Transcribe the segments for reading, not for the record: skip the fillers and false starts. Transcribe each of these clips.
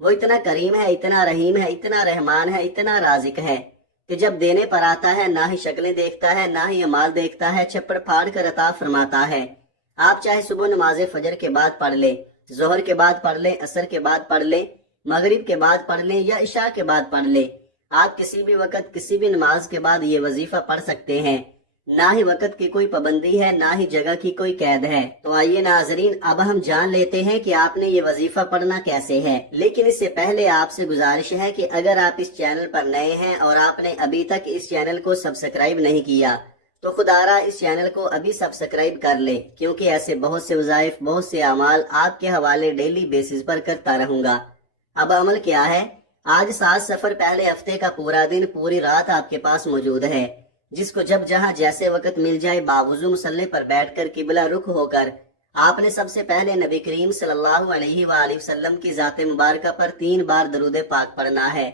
وہ اتنا کریم ہے، اتنا رحیم ہے، اتنا رحمان ہے، اتنا رازق ہے کہ جب دینے پر آتا ہے نہ ہی شکلیں دیکھتا ہے نہ ہی اعمال دیکھتا ہے، چھپڑ پھاڑ کر عطا فرماتا ہے۔ آپ چاہے صبح نماز فجر کے بعد پڑھ لیں، ظہر کے بعد پڑھ لیں، عصر کے بعد پڑھ لیں، مغرب کے بعد پڑھ لیں یا عشاء کے بعد پڑھ لیں، آپ کسی بھی وقت کسی بھی نماز کے بعد یہ وظیفہ پڑھ سکتے ہیں۔ نہ ہی وقت کی کوئی پابندی ہے، نہ ہی جگہ کی کوئی قید ہے۔ تو آئیے ناظرین، اب ہم جان لیتے ہیں کہ آپ نے یہ وظیفہ پڑھنا کیسے ہے۔ لیکن اس سے پہلے آپ سے گزارش ہے کہ اگر آپ اس چینل پر نئے ہیں اور آپ نے ابھی تک اس چینل کو سبسکرائب نہیں کیا تو خدا را اس چینل کو ابھی سبسکرائب کر لے، کیونکہ ایسے بہت سے وظائف، بہت سے اعمال آپ کے حوالے ڈیلی بیسس پر کرتا رہوں گا۔ اب عمل کیا ہے؟ آج 7 سفر پہلے ہفتے کا پورا دن، پوری رات آپ کے پاس موجود ہے، جس کو جب جہاں جیسے وقت مل جائے باوضو مصلی پر بیٹھ کر قبلہ رخ ہو کر آپ نے سب سے پہلے نبی کریم صلی اللہ علیہ وآلہ وسلم کی ذات مبارکہ پر 3 بار درود پاک پڑھنا ہے۔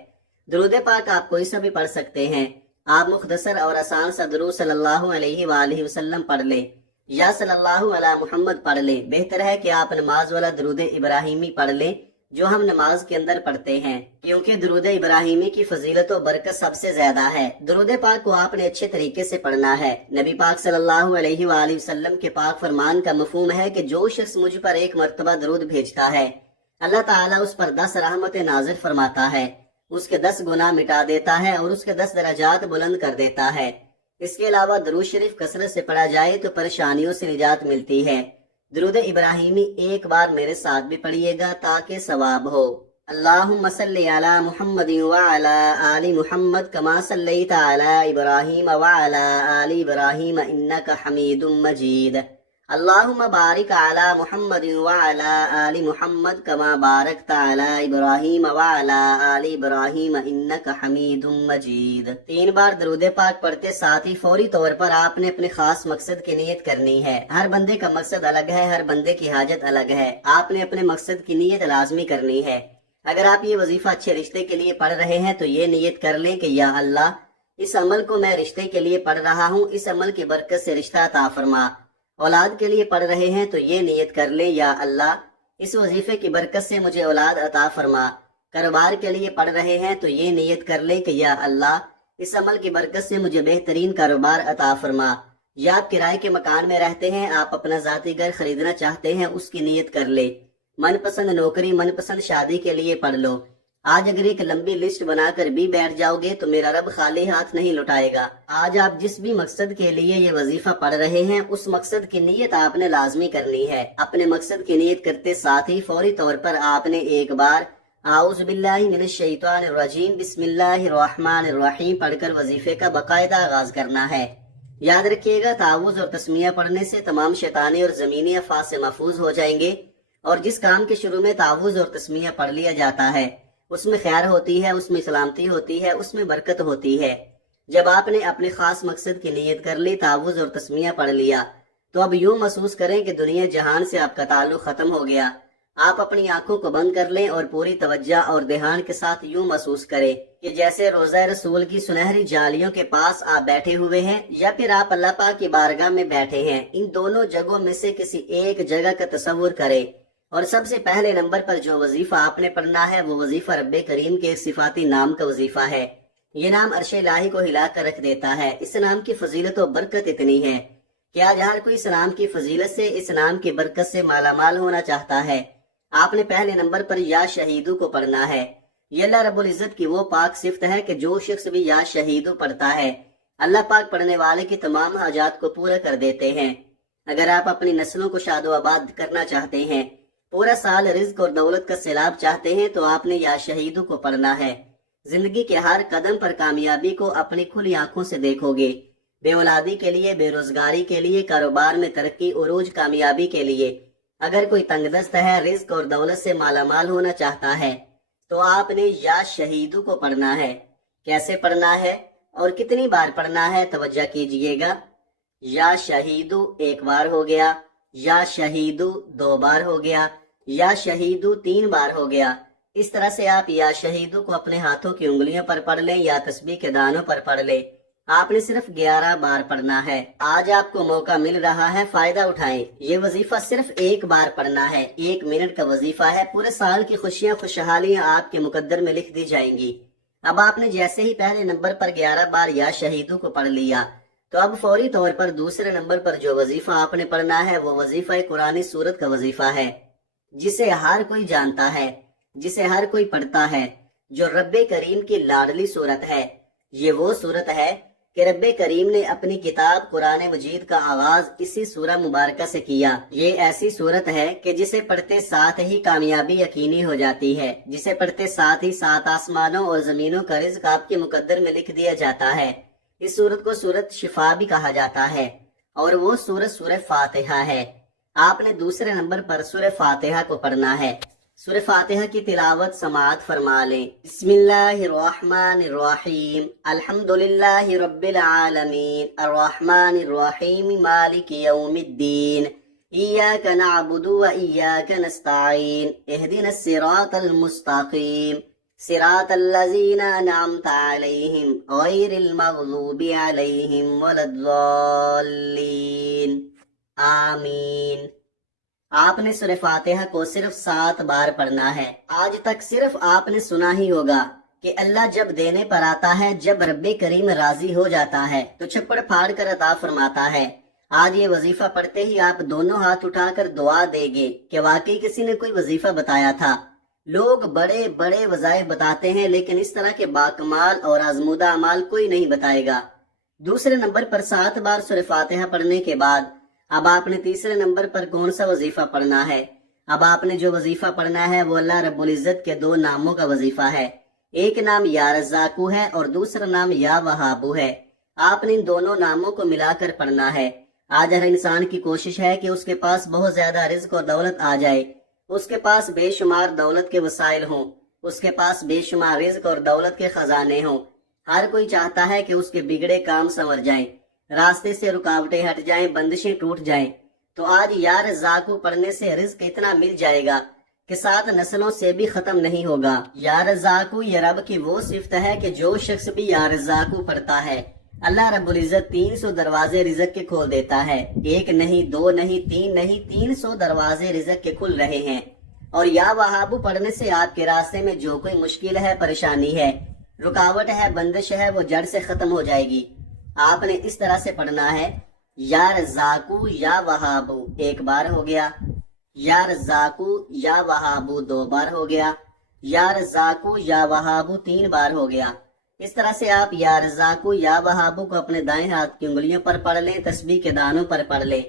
درود پاک آپ کوئی سا بھی پڑھ سکتے ہیں، آپ مختصر اور آسان سا درود صلی اللہ علیہ وآلہ وسلم پڑھ لیں یا صلی اللہ علی محمد پڑھ لیں۔ بہتر ہے کہ آپ نماز والا درود ابراہیمی پڑھ لیں جو ہم نماز کے اندر پڑھتے ہیں، کیونکہ درود ابراہیمی کی فضیلت و برکت سب سے زیادہ ہے۔ درود پاک کو آپ نے اچھے طریقے سے پڑھنا ہے۔ نبی پاک صلی اللہ علیہ وآلہ وسلم کے پاک فرمان کا مفہوم ہے کہ جو شخص مجھ پر 1 مرتبہ درود بھیجتا ہے، اللہ تعالیٰ اس پر 10 رحمت نازل فرماتا ہے، اس کے 10 گناہ مٹا دیتا ہے اور اس کے 10 درجات بلند کر دیتا ہے۔ اس کے علاوہ درود شریف کثرت سے پڑھا جائے تو پریشانیوں سے نجات ملتی ہے۔ درود ابراہیمی ایک بار میرے ساتھ بھی پڑھیے گا تاکہ ثواب ہو۔ اللہم صلی علی محمد وعلی آل محمد کما صلیت علی ابراہیم وعلی آل ابراہیم انک حمید مجید۔ اللہم بارک علی محمد وعلی آل محمد کما بارکت علی ابراہیم وعلی آل ابراہیم انک حمید مجید۔ 3 بار درود پاک پڑھتے ساتھ ہی فوری طور پر آپ نے اپنے خاص مقصد کی نیت کرنی ہے۔ ہر بندے کا مقصد الگ ہے، ہر بندے کی حاجت الگ ہے، آپ نے اپنے مقصد کی نیت لازمی کرنی ہے۔ اگر آپ یہ وظیفہ اچھے رشتے کے لیے پڑھ رہے ہیں تو یہ نیت کر لیں کہ یا اللہ، اس عمل کو میں رشتے کے لیے پڑھ رہا ہوں، اس عمل کی برکت سے رشتہ عطا فرما۔ اولاد کے لیے پڑھ رہے ہیں تو یہ نیت کر لیں یا اللہ، اس وظیفے کی برکت سے مجھے اولاد عطا فرما۔ کاروبار کے لیے پڑھ رہے ہیں تو یہ نیت کر لیں کہ یا اللہ، اس عمل کی برکت سے مجھے بہترین کاروبار عطا فرما۔ یا آپ کرائے کے مکان میں رہتے ہیں، آپ اپنا ذاتی گھر خریدنا چاہتے ہیں، اس کی نیت کر لیں۔ من پسند نوکری، من پسند شادی کے لیے پڑھ لو۔ آج اگر ایک لمبی لسٹ بنا کر بھی بیٹھ جاؤ گے تو میرا رب خالی ہاتھ نہیں لوٹائے گا۔ آج آپ جس بھی مقصد کے لیے یہ وظیفہ پڑھ رہے ہیں، اس مقصد کی نیت آپ نے لازمی کرنی ہے۔ اپنے مقصد کی نیت کرتے ساتھ ہی فوری طور پر آپ نے ایک بار اعوذ باللہ من الشیطان الرجیم بسم اللہ الرحمن الرحیم پڑھ کر وظیفے کا باقاعدہ آغاز کرنا ہے۔ یاد رکھیے گا، تعوذ اور تسمیہ پڑھنے سے تمام شیطانی اور زمینی افات سے محفوظ ہو جائیں گے، اور جس کام کے شروع میں تعوذ اور تسمیہ پڑھ لیا جاتا ہے اس میں خیر ہوتی ہے، اس میں سلامتی ہوتی ہے، اس میں برکت ہوتی ہے۔ جب آپ نے اپنے خاص مقصد کی نیت کر لی، تعوذ اور تسمیہ پڑھ لیا، تو اب یوں محسوس کریں کہ دنیا جہان سے آپ کا تعلق ختم ہو گیا۔ آپ اپنی آنکھوں کو بند کر لیں اور پوری توجہ اور دھیان کے ساتھ یوں محسوس کریں کہ جیسے روضہ رسول کی سنہری جالیوں کے پاس آپ بیٹھے ہوئے ہیں یا پھر آپ اللہ پاک کی بارگاہ میں بیٹھے ہیں۔ ان دونوں جگہوں میں سے کسی ایک جگہ کا تصور کریں، اور سب سے پہلے نمبر پر جو وظیفہ آپ نے پڑھنا ہے وہ وظیفہ رب کریم کے ایک صفاتی نام کا وظیفہ ہے۔ یہ نام عرش الہی کو ہلا کر رکھ دیتا ہے۔ اس نام کی فضیلت و برکت اتنی ہے کہ آج ہر کوئی اس نام کی فضیلت سے، اس نام کی برکت سے مالا مال ہونا چاہتا ہے۔ آپ نے پہلے نمبر پر یا شہیدو کو پڑھنا ہے۔ یہ اللہ رب العزت کی وہ پاک صفت ہے کہ جو شخص بھی یا شہیدو پڑھتا ہے، اللہ پاک پڑھنے والے کی تمام حاجات کو پورا کر دیتے ہیں۔ اگر آپ اپنی نسلوں کو شاد و آباد کرنا چاہتے ہیں، پورا سال رزق اور دولت کا سیلاب چاہتے ہیں، تو آپ نے یا شہیدو کو پڑھنا ہے۔ زندگی کے ہر قدم پر کامیابی کو اپنی کھلی آنکھوں سے دیکھو گے۔ بے اولادی کے لیے، بے روزگاری کے لیے، کاروبار میں ترقی، عروج، کامیابی کے لیے، اگر کوئی تنگ دست ہے، رزق اور دولت سے مالا مال ہونا چاہتا ہے، تو آپ نے یا شہیدو کو پڑھنا ہے۔ کیسے پڑھنا ہے اور کتنی بار پڑھنا ہے؟ توجہ کیجئے گا۔ یا شہیدو 1 بار ہو گیا، یا شہیدو 2 بار ہو گیا، یا شہیدو 3 بار ہو گیا۔ اس طرح سے آپ یا شہیدو کو اپنے ہاتھوں کی انگلیوں پر پڑھ لیں یا تسبیح کے دانوں پر پڑھ لیں۔ آپ نے صرف 11 بار پڑھنا ہے۔ آج آپ کو موقع مل رہا ہے، فائدہ اٹھائیں۔ یہ وظیفہ صرف ایک بار پڑھنا ہے، 1 منٹ کا وظیفہ ہے۔ پورے سال کی خوشیاں خوشحالیاں آپ کے مقدر میں لکھ دی جائیں گی۔ اب آپ نے جیسے ہی پہلے نمبر پر 11 بار یا شہیدوں کو پڑھ لیا، تو اب فوری طور پر دوسرے نمبر پر جو وظیفہ آپ نے پڑھنا ہے وہ وظیفہ قرآن سورت کا وظیفہ ہے، جسے ہر کوئی جانتا ہے، جسے ہر کوئی پڑھتا ہے، جو رب کریم کی لاڈلی صورت ہے۔ یہ وہ صورت ہے کہ رب کریم نے اپنی کتاب قرآن مجید کا آغاز اسی سورہ مبارکہ سے کیا۔ یہ ایسی صورت ہے کہ جسے پڑھتے ساتھ ہی کامیابی یقینی ہو جاتی ہے، جسے پڑھتے ساتھ ہی 7 آسمانوں اور زمینوں کا رزق آپ کے مقدر میں لکھ دیا جاتا ہے۔ اس سورت کو سورت شفا بھی کہا جاتا ہے، اور وہ سورت سورہ فاتحہ ہے۔ آپ نے دوسرے نمبر پر سورہ فاتحہ کو پڑھنا ہے۔ سورہ فاتحہ کی تلاوت سماعت فرما لیں۔ بسم اللہ الرحمن الرحیم، الحمدللہ رب العالمین، الرحمن الرحیم، مالک یوم الدین، ایاک نعبد و ایاک نستعین، اہدنا الصراط المستقیم، صراط الذین انعمت علیہم غیر المغضوب علیہم ولا الضالین، آمین۔ آپ نے سورہ فاتحہ کو صرف 7 بار پڑھنا ہے۔ آج تک صرف آپ نے سنا ہی ہوگا کہ اللہ جب دینے پر آتا ہے، جب رب کریم راضی ہو جاتا ہے تو چھپڑ پھاڑ کر عطا فرماتا ہے۔ آج یہ وظیفہ پڑھتے ہی آپ دونوں ہاتھ اٹھا کر دعا دیں گے کہ واقعی کسی نے کوئی وظیفہ بتایا تھا۔ لوگ بڑے بڑے وظائف بتاتے ہیں، لیکن اس طرح کے باکمال اور آزمودہ اعمال کوئی نہیں بتائے گا۔ دوسرے نمبر پر 7 بار سورہ فاتحہ پڑھنے کے بعد اب آپ نے تیسرے نمبر پر کون سا وظیفہ پڑھنا ہے؟ اب آپ نے جو وظیفہ پڑھنا ہے وہ اللہ رب العزت کے 2 ناموں کا وظیفہ ہے۔ ایک نام یا رزاقو ہے اور دوسرا نام یا وہابو ہے۔ آپ نے ان دونوں ناموں کو ملا کر پڑھنا ہے۔ آج ہر انسان کی کوشش ہے کہ اس کے پاس بہت زیادہ رزق اور دولت آ جائے، اس کے پاس بے شمار دولت کے وسائل ہوں، اس کے پاس بے شمار رزق اور دولت کے خزانے ہوں۔ ہر کوئی چاہتا ہے کہ اس کے بگڑے کام سنور جائیں، راستے سے رکاوٹیں ہٹ جائیں، بندشیں ٹوٹ جائیں۔ تو آج یا رزاقو پڑھنے سے رزق اتنا مل جائے گا کہ 7 نسلوں سے بھی ختم نہیں ہوگا۔ یا رزاقو یہ رب کی وہ صفت ہے کہ جو شخص بھی یا رزاقو پڑھتا ہے، اللہ رب العزت 300 دروازے رزق کے کھول دیتا ہے۔ 1 نہیں، 2 نہیں، 3 نہیں، 300 دروازے رزق کے کھل رہے ہیں۔ اور یا وہابو پڑھنے سے آپ کے راستے میں جو کوئی مشکل ہے، پریشانی ہے، رکاوٹ ہے، بندش ہے، وہ جڑ سے ختم ہو جائے گی۔ آپ نے اس طرح سے پڑھنا ہے، یا رزاقو یا وہابو 1 بار ہو گیا، یا رزاقو یا وہابو 2 بار ہو گیا، یا رزاقو یا وہابو 3 بار ہو گیا۔ اس طرح سے آپ یا رزاقو یا وہابو کو اپنے دائیں ہاتھ کی انگلیوں پر پڑھ لیں، تسبیح کے دانوں پر پڑھ لیں۔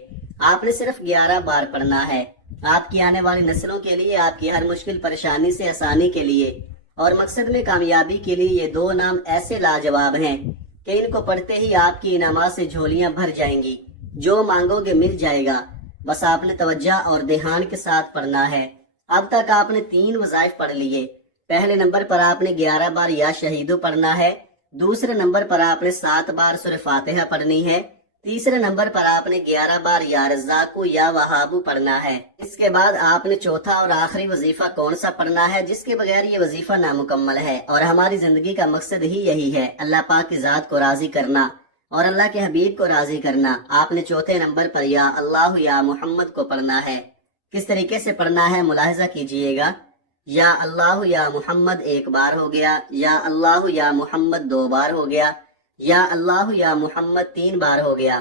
آپ نے صرف 11 بار پڑھنا ہے۔ آپ کی آنے والی نسلوں کے لیے، آپ کی ہر مشکل پریشانی سے آسانی کے لیے اور مقصد میں کامیابی کے لیے یہ 2 نام ایسے لاجواب ہیں کہ ان کو پڑھتے ہی آپ کی انعامات سے جھولیاں بھر جائیں گی۔ جو مانگو گے مل جائے گا، بس آپ نے توجہ اور دھیان کے ساتھ پڑھنا ہے۔ اب تک آپ نے 3 وظائف پڑھ لیے۔ پہلے نمبر پر آپ نے 11 بار یا شہیدو پڑھنا ہے، دوسرے نمبر پر آپ نے 7 بار سورہ فاتحہ پڑھنی ہے، تیسرے نمبر پر آپ نے 11 بار یا رزاقو یا وہابو پڑھنا ہے۔ اس کے بعد آپ نے چوتھا اور آخری وظیفہ کون سا پڑھنا ہے جس کے بغیر یہ وظیفہ نامکمل ہے، اور ہماری زندگی کا مقصد ہی یہی ہے، اللہ پاک کی ذات کو راضی کرنا اور اللہ کے حبیب کو راضی کرنا۔ آپ نے چوتھے نمبر پر یا اللہ یا محمد کو پڑھنا ہے۔ کس طریقے سے پڑھنا ہے ملاحظہ کیجئے گا۔ یا اللہ یا محمد 1 بار ہو گیا، یا اللہ یا محمد 2 بار ہو گیا، یا اللہ یا محمد 3 بار ہو گیا۔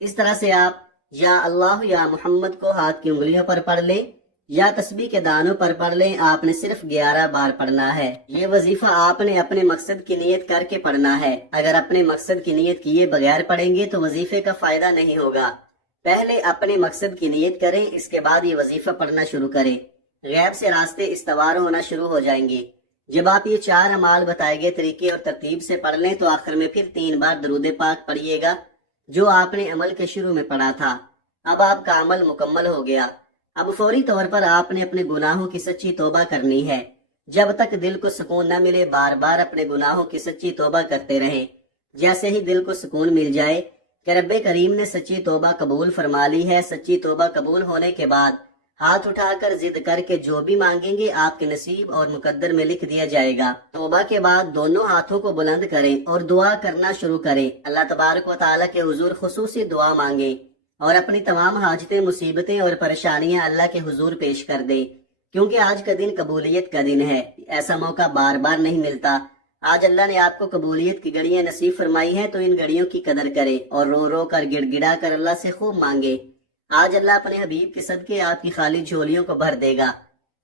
اس طرح سے آپ یا اللہ یا محمد کو ہاتھ کی انگلیوں پر پڑھ لیں یا تسبیح کے دانوں پر پڑھ لیں۔ آپ نے صرف 11 بار پڑھنا ہے۔ یہ وظیفہ آپ نے اپنے مقصد کی نیت کر کے پڑھنا ہے۔ اگر اپنے مقصد کی نیت کیے بغیر پڑھیں گے تو وظیفے کا فائدہ نہیں ہوگا۔ پہلے اپنے مقصد کی نیت کریں، اس کے بعد یہ وظیفہ پڑھنا شروع کریں۔ غیب سے راستے استوار ہونا شروع ہو جائیں گے۔ جب آپ یہ 4 اعمال بتائے گئے طریقے اور ترتیب سے پڑھ لیں تو آخر میں پھر 3 بار درود پاک پڑھیے گا جو آپ نے عمل کے شروع میں پڑھا تھا۔ اب آپ کا عمل مکمل ہو گیا۔ اب فوری طور پر آپ نے اپنے گناہوں کی سچی توبہ کرنی ہے۔ جب تک دل کو سکون نہ ملے بار بار اپنے گناہوں کی سچی توبہ کرتے رہیں۔ جیسے ہی دل کو سکون مل جائے کہ رب کریم نے سچی توبہ قبول فرما لی ہے، سچی توبہ قبول ہونے کے بعد ہاتھ اٹھا کر ضد کر کے جو بھی مانگیں گے آپ کے نصیب اور مقدر میں لکھ دیا جائے گا۔ توبہ کے بعد دونوں ہاتھوں کو بلند کریں اور دعا کرنا شروع کریں۔ اللہ تبارک و تعالیٰ کے حضور خصوصی دعا مانگیں اور اپنی تمام حاجتیں، مصیبتیں اور پریشانیاں اللہ کے حضور پیش کر دیں، کیونکہ آج کا دن قبولیت کا دن ہے۔ ایسا موقع بار بار نہیں ملتا۔ آج اللہ نے آپ کو قبولیت کی گھڑیاں نصیب فرمائی ہیں، تو ان گھڑیوں کی قدر کریں اور رو رو کر گڑ گڑا کر اللہ سے خوب مانگے۔ آج اللہ اپنے حبیب کے صدقے آپ کی خالی جھولیوں کو بھر دے گا۔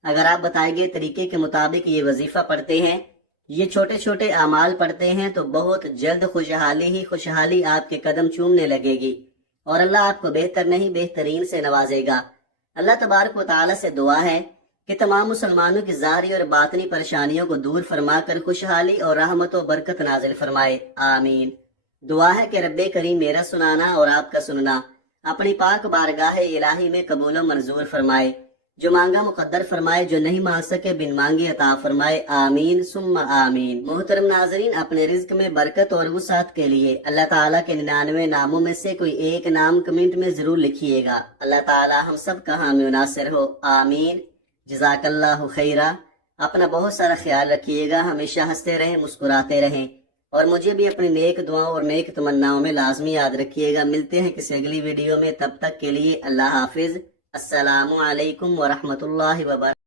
اگر آپ بتائے گئے طریقے کے مطابق یہ وظیفہ پڑھتے ہیں، یہ چھوٹے چھوٹے اعمال پڑھتے ہیں، تو بہت جلد خوشحالی ہی خوشحالی آپ کے قدم چومنے لگے گی اور اللہ آپ کو بہتر نہیں بہترین سے نوازے گا۔ اللہ تبارک و تعالیٰ سے دعا ہے کہ تمام مسلمانوں کی ظاہری اور باطنی پریشانیوں کو دور فرما کر خوشحالی اور رحمت و برکت نازل فرمائے، آمین۔ دعا ہے کہ رب کریم میرا سنانا اور آپ کا سننا اپنی پاک بارگاہ الہی میں قبول و منظور فرمائے، جو مانگا مقدر فرمائے، جو نہیں مانگ سکے بن مانگے عطا فرمائے، آمین ثم آمین۔ محترم ناظرین، اپنے رزق میں برکت اور وسعت کے لیے اللہ تعالیٰ کے 99 ناموں میں سے کوئی ایک نام کمنٹ میں ضرور لکھیے گا۔ اللہ تعالیٰ ہم سب کا حامی و ناصر ہو، آمین۔ جزاک اللہ خیرہ۔ اپنا بہت سارا خیال رکھیے گا، ہمیشہ ہنستے رہیں، مسکراتے رہیں، اور مجھے بھی اپنی نیک دعاؤں اور نیک تمناؤں میں لازمی یاد رکھیے گا۔ ملتے ہیں کسی اگلی ویڈیو میں، تب تک کے لیے اللہ حافظ۔ السلام علیکم ورحمۃ اللہ وبرکاتہ۔